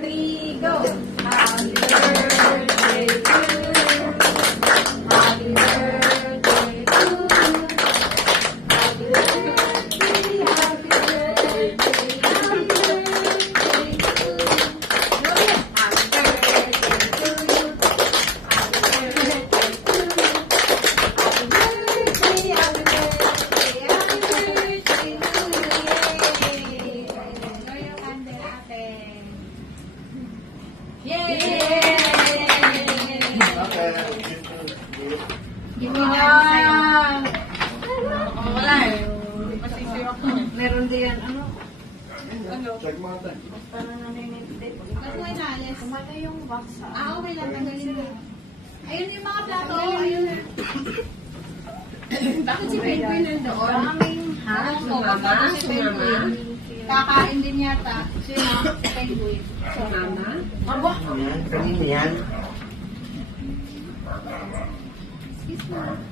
three, go! Happy birthday to you. Happy birthday to you. Happy birthday, happy birthday, happy birthday to you. Happy birthday to you. Happy birthday to you. Happy birthday, happy birthday, happy birthday to you. Enjoy your candle, ate. Yay! Give me that. Wala eh. Masisira ko. Meron din yan, ano? Check mo ata. Parang naninintip. Ba't mo inaalis? Kumata yung box, ha? Okay lang. Tanggalin mo. Ayun yung mga plato. Ayun. Bakit si Penguin nandoon? Maraming, ha? Sumama? Si Penguin. Kakain din yata. Sino? Penguin. Sumama? Aba. Kanina yan. Excuse me.